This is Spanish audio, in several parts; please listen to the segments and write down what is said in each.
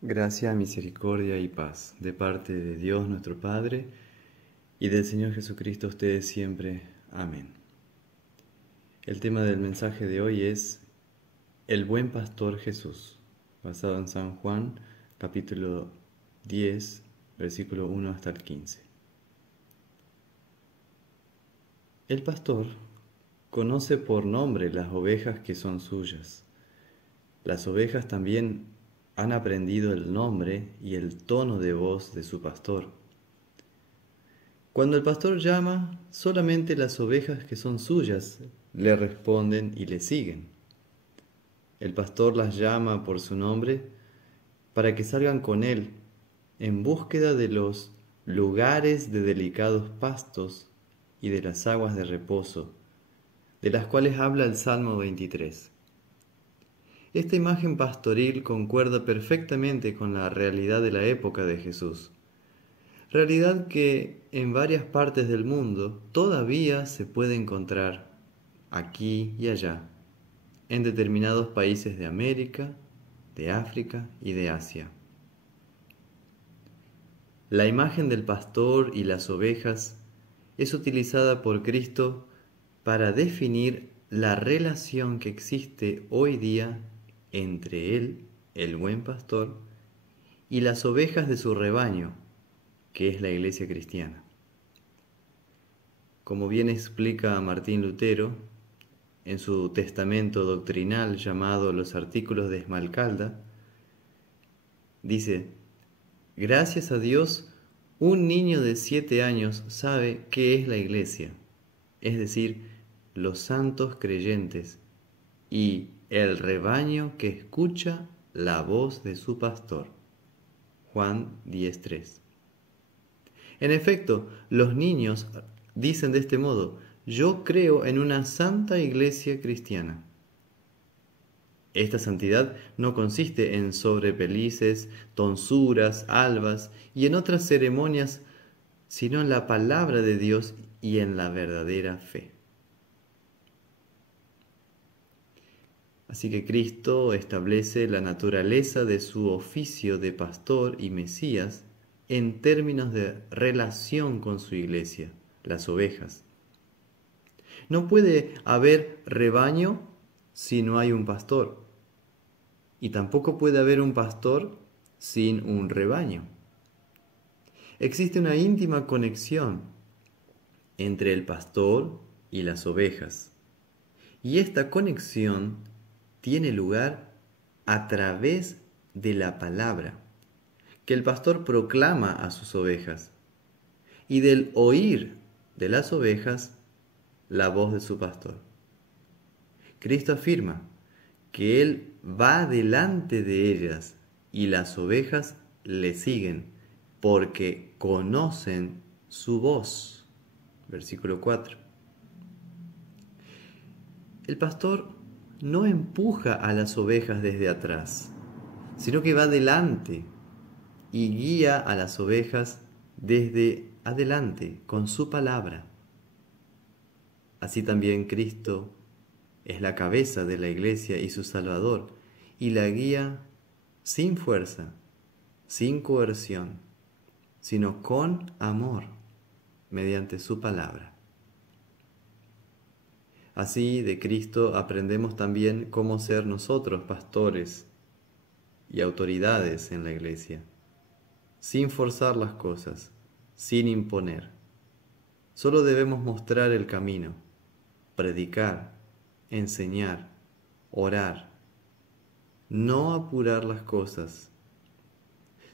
Gracia, misericordia y paz de parte de Dios nuestro Padre y del Señor Jesucristo a ustedes siempre. Amén. El tema del mensaje de hoy es el buen pastor Jesús, basado en San Juan, capítulo 10, versículo 1 hasta el 15. El pastor conoce por nombre las ovejas que son suyas. Las ovejas también han aprendido el nombre y el tono de voz de su pastor. Cuando el pastor llama, solamente las ovejas que son suyas le responden y le siguen. El pastor las llama por su nombre para que salgan con él en búsqueda de los lugares de delicados pastos y de las aguas de reposo, de las cuales habla el Salmo 23. Esta imagen pastoril concuerda perfectamente con la realidad de la época de Jesús. Realidad que en varias partes del mundo todavía se puede encontrar, aquí y allá, en determinados países de América, de África y de Asia. La imagen del pastor y las ovejas es utilizada por Cristo para definir la relación que existe hoy día entre Él, el buen pastor, y las ovejas de su rebaño, que es la Iglesia cristiana. Como bien explica Martín Lutero en su testamento doctrinal llamado Los Artículos de Esmalcalda, dice: gracias a Dios, un niño de 7 años sabe qué es la Iglesia, es decir, los santos creyentes y el rebaño que escucha la voz de su pastor. Juan 10:3. En efecto, los niños dicen de este modo: yo creo en una santa iglesia cristiana. Esta santidad no consiste en sobrepelices, tonsuras, albas y en otras ceremonias, sino en la palabra de Dios y en la verdadera fe. Así que Cristo establece la naturaleza de su oficio de pastor y Mesías en términos de relación con su iglesia, las ovejas. No puede haber rebaño si no hay un pastor, y tampoco puede haber un pastor sin un rebaño. Existe una íntima conexión entre el pastor y las ovejas, y esta conexión tiene lugar a través de la palabra que el pastor proclama a sus ovejas y del oír de las ovejas la voz de su pastor. Cristo afirma que Él va delante de ellas y las ovejas le siguen porque conocen su voz. Versículo 4. El pastor no empuja a las ovejas desde atrás, sino que va delante y guía a las ovejas desde adelante con su palabra. Así también Cristo es la cabeza de la iglesia y su Salvador, y la guía sin fuerza, sin coerción, sino con amor, mediante su palabra. Así de Cristo aprendemos también cómo ser nosotros pastores y autoridades en la iglesia, sin forzar las cosas, sin imponer. Solo debemos mostrar el camino, predicar, enseñar, orar, no apurar las cosas,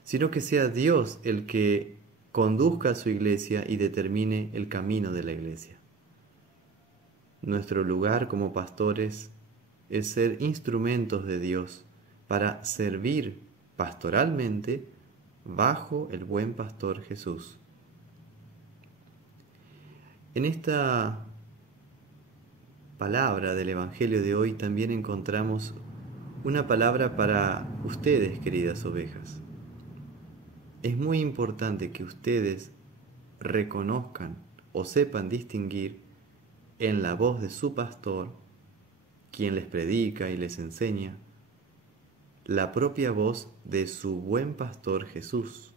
sino que sea Dios el que conduzca a su iglesia y determine el camino de la iglesia. Nuestro lugar como pastores es ser instrumentos de Dios para servir pastoralmente bajo el buen pastor Jesús. En esta palabra del Evangelio de hoy también encontramos una palabra para ustedes, queridas ovejas. Es muy importante que ustedes reconozcan o sepan distinguir en la voz de su pastor, quien les predica y les enseña, la propia voz de su buen pastor Jesús.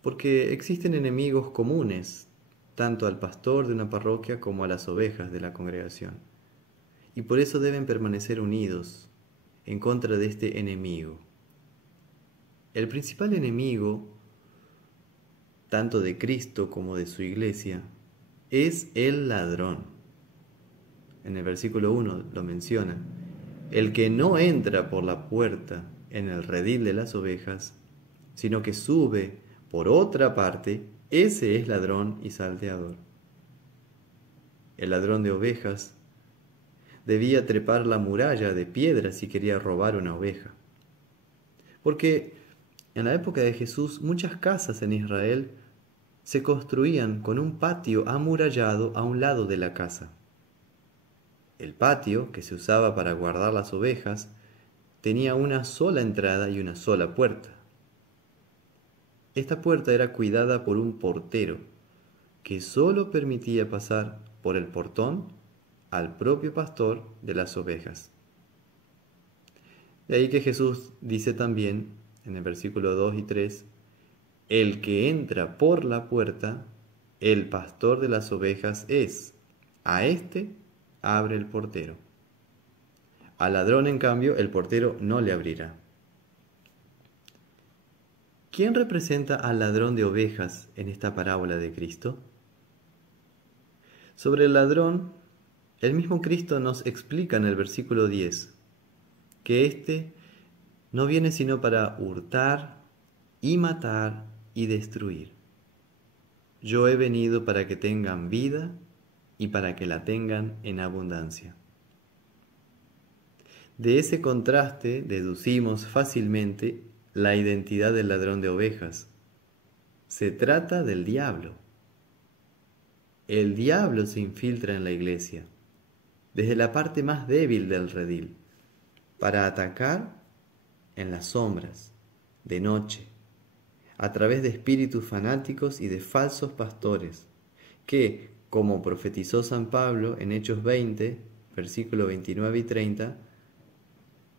Porque existen enemigos comunes, tanto al pastor de una parroquia como a las ovejas de la congregación. Y por eso deben permanecer unidos en contra de este enemigo. El principal enemigo, tanto de Cristo como de su iglesia, es el ladrón. En el versículo 1 lo menciona. El que no entra por la puerta en el redil de las ovejas, sino que sube por otra parte, ese es ladrón y salteador. El ladrón de ovejas debía trepar la muralla de piedra si quería robar una oveja. Porque en la época de Jesús muchas casas en Israel se construían con un patio amurallado a un lado de la casa. El patio, que se usaba para guardar las ovejas, tenía una sola entrada y una sola puerta. Esta puerta era cuidada por un portero, que solo permitía pasar por el portón al propio pastor de las ovejas. De ahí que Jesús dice también, en el versículo 2 y 3, el que entra por la puerta, el pastor de las ovejas es. A éste abre el portero. Al ladrón, en cambio, el portero no le abrirá. ¿Quién representa al ladrón de ovejas en esta parábola de Cristo? Sobre el ladrón, el mismo Cristo nos explica en el versículo 10 que éste no viene sino para hurtar y matar y destruir. Yo he venido para que tengan vida y para que la tengan en abundancia. De ese contraste deducimos fácilmente la identidad del ladrón de ovejas. Se trata del diablo. El diablo se infiltra en la iglesia, desde la parte más débil del redil, para atacar en las sombras, de noche, a través de espíritus fanáticos y de falsos pastores, que, como profetizó San Pablo en Hechos 20, versículos 29 y 30,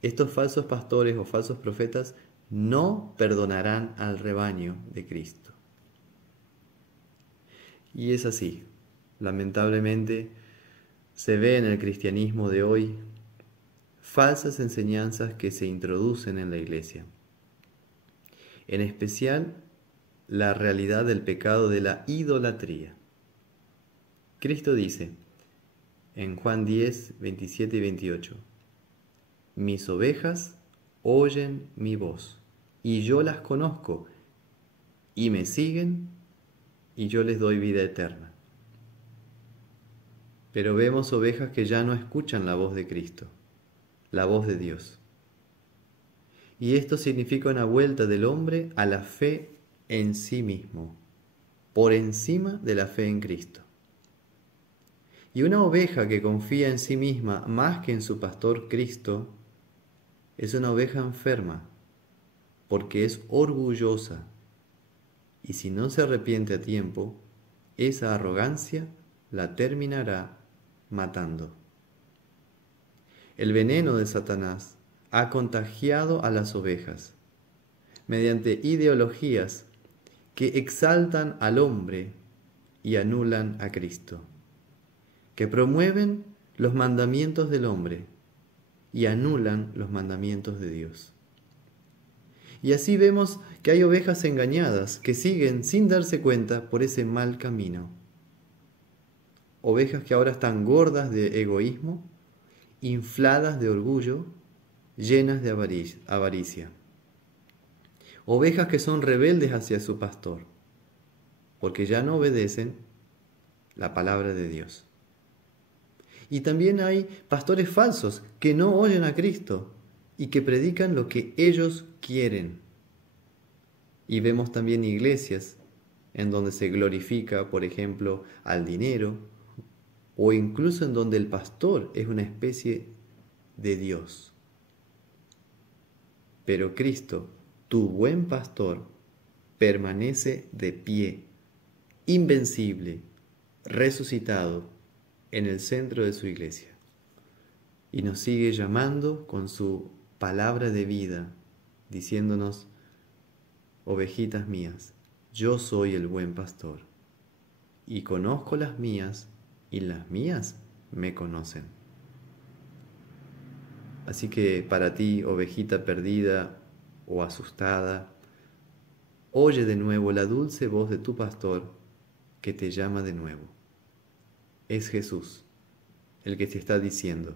estos falsos pastores o falsos profetas no perdonarán al rebaño de Cristo. Y es así, lamentablemente, se ve en el cristianismo de hoy falsas enseñanzas que se introducen en la iglesia. En especial, la realidad del pecado de la idolatría. Cristo dice en Juan 10, 27 y 28, mis ovejas oyen mi voz, y yo las conozco, y me siguen, y yo les doy vida eterna. Pero vemos ovejas que ya no escuchan la voz de Cristo, la voz de Dios. Y esto significa una vuelta del hombre a la fe en sí mismo, por encima de la fe en Cristo. Y una oveja que confía en sí misma más que en su pastor Cristo es una oveja enferma, porque es orgullosa, y si no se arrepiente a tiempo, esa arrogancia la terminará matando. El veneno de Satanás ha contagiado a las ovejas mediante ideologías que exaltan al hombre y anulan a Cristo, que promueven los mandamientos del hombre y anulan los mandamientos de Dios. Y así vemos que hay ovejas engañadas que siguen sin darse cuenta por ese mal camino. Ovejas que ahora están gordas de egoísmo, infladas de orgullo, llenas de avaricia. Ovejas que son rebeldes hacia su pastor, porque ya no obedecen la palabra de Dios. Y también hay pastores falsos que no oyen a Cristo y que predican lo que ellos quieren. Y vemos también iglesias en donde se glorifica, por ejemplo, al dinero, o incluso en donde el pastor es una especie de Dios. Pero Cristo, tu buen pastor, permanece de pie, invencible, resucitado, en el centro de su iglesia. y nos sigue llamando con su palabra de vida, diciéndonos: ovejitas mías, yo soy el buen pastor, y conozco las mías, y las mías me conocen. Así que para ti, ovejita perdida o asustada, oye de nuevo la dulce voz de tu pastor que te llama de nuevo. Es Jesús el que te está diciendo: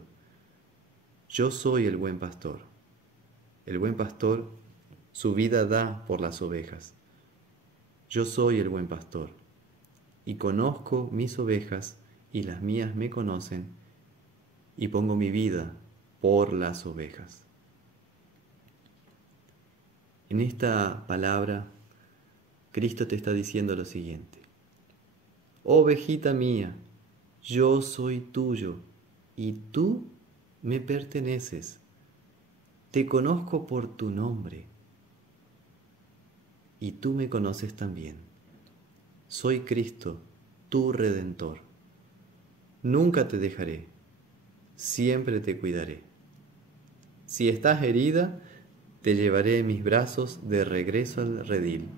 yo soy el buen pastor. El buen pastor su vida da por las ovejas. Yo soy el buen pastor y conozco mis ovejas y las mías me conocen y pongo mi vida por las ovejas. En esta palabra, Cristo te está diciendo lo siguiente: ovejita mía, yo soy tuyo y tú me perteneces. Te conozco por tu nombre y tú me conoces también. Soy Cristo, tu Redentor. Nunca te dejaré, siempre te cuidaré. Si estás herida, te llevaré en mis brazos de regreso al redil.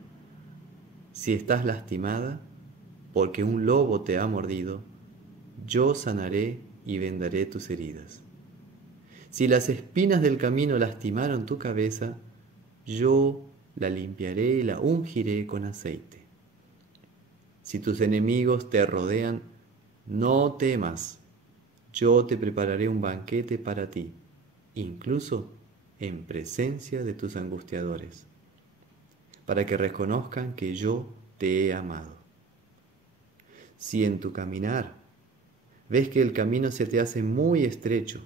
Si estás lastimada, porque un lobo te ha mordido, yo sanaré y vendaré tus heridas. Si las espinas del camino lastimaron tu cabeza, yo la limpiaré y la ungiré con aceite. Si tus enemigos te rodean, no temas, yo te prepararé un banquete para ti, incluso en presencia de tus angustiadores, para que reconozcan que yo te he amado. Si en tu caminar ves que el camino se te hace muy estrecho,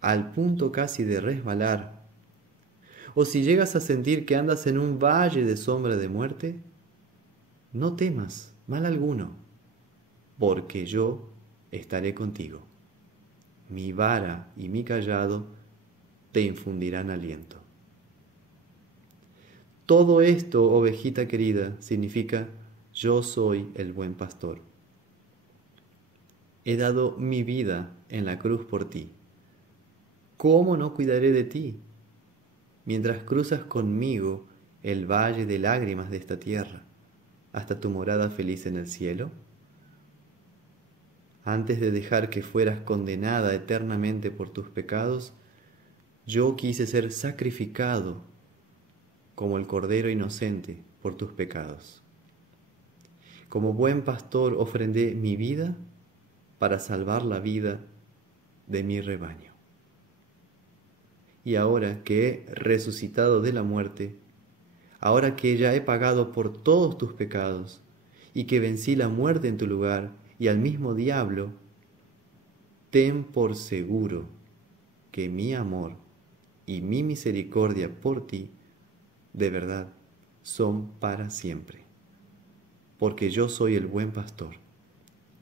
al punto casi de resbalar, o si llegas a sentir que andas en un valle de sombra de muerte, no temas mal alguno, porque yo estaré contigo. Mi vara y mi cayado te infundirán aliento. Todo esto, ovejita querida, significa: yo soy el buen pastor. He dado mi vida en la cruz por ti. ¿Cómo no cuidaré de ti mientras cruzas conmigo el valle de lágrimas de esta tierra hasta tu morada feliz en el cielo? Antes de dejar que fueras condenada eternamente por tus pecados, yo quise ser sacrificado como el cordero inocente por tus pecados. Como buen pastor ofrendé mi vida para salvar la vida de mi rebaño. Y ahora que he resucitado de la muerte, ahora que ya he pagado por todos tus pecados y que vencí la muerte en tu lugar y al mismo diablo, ten por seguro que mi amor y mi misericordia por ti, de verdad, son para siempre. Porque yo soy el buen pastor,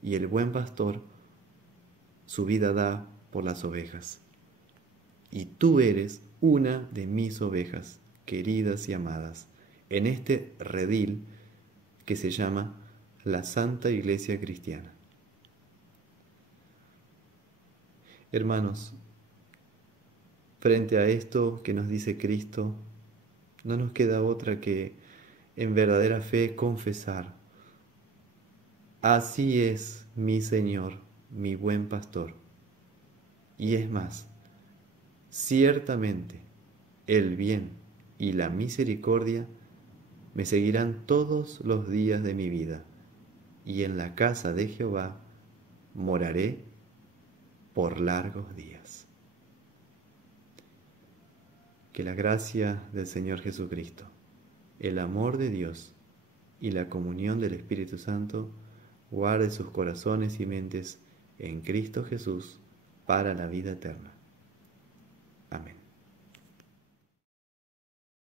y el buen pastor su vida da por las ovejas. Y tú eres una de mis ovejas, queridas y amadas, en este redil que se llama la Santa Iglesia Cristiana. Hermanos, frente a esto que nos dice Cristo, no nos queda otra que en verdadera fe confesar: así es mi Señor, mi buen pastor. Y es más, ciertamente el bien y la misericordia me seguirán todos los días de mi vida, y en la casa de Jehová moraré por largos días. Que la gracia del Señor Jesucristo, el amor de Dios y la comunión del Espíritu Santo guarde sus corazones y mentes en Cristo Jesús para la vida eterna.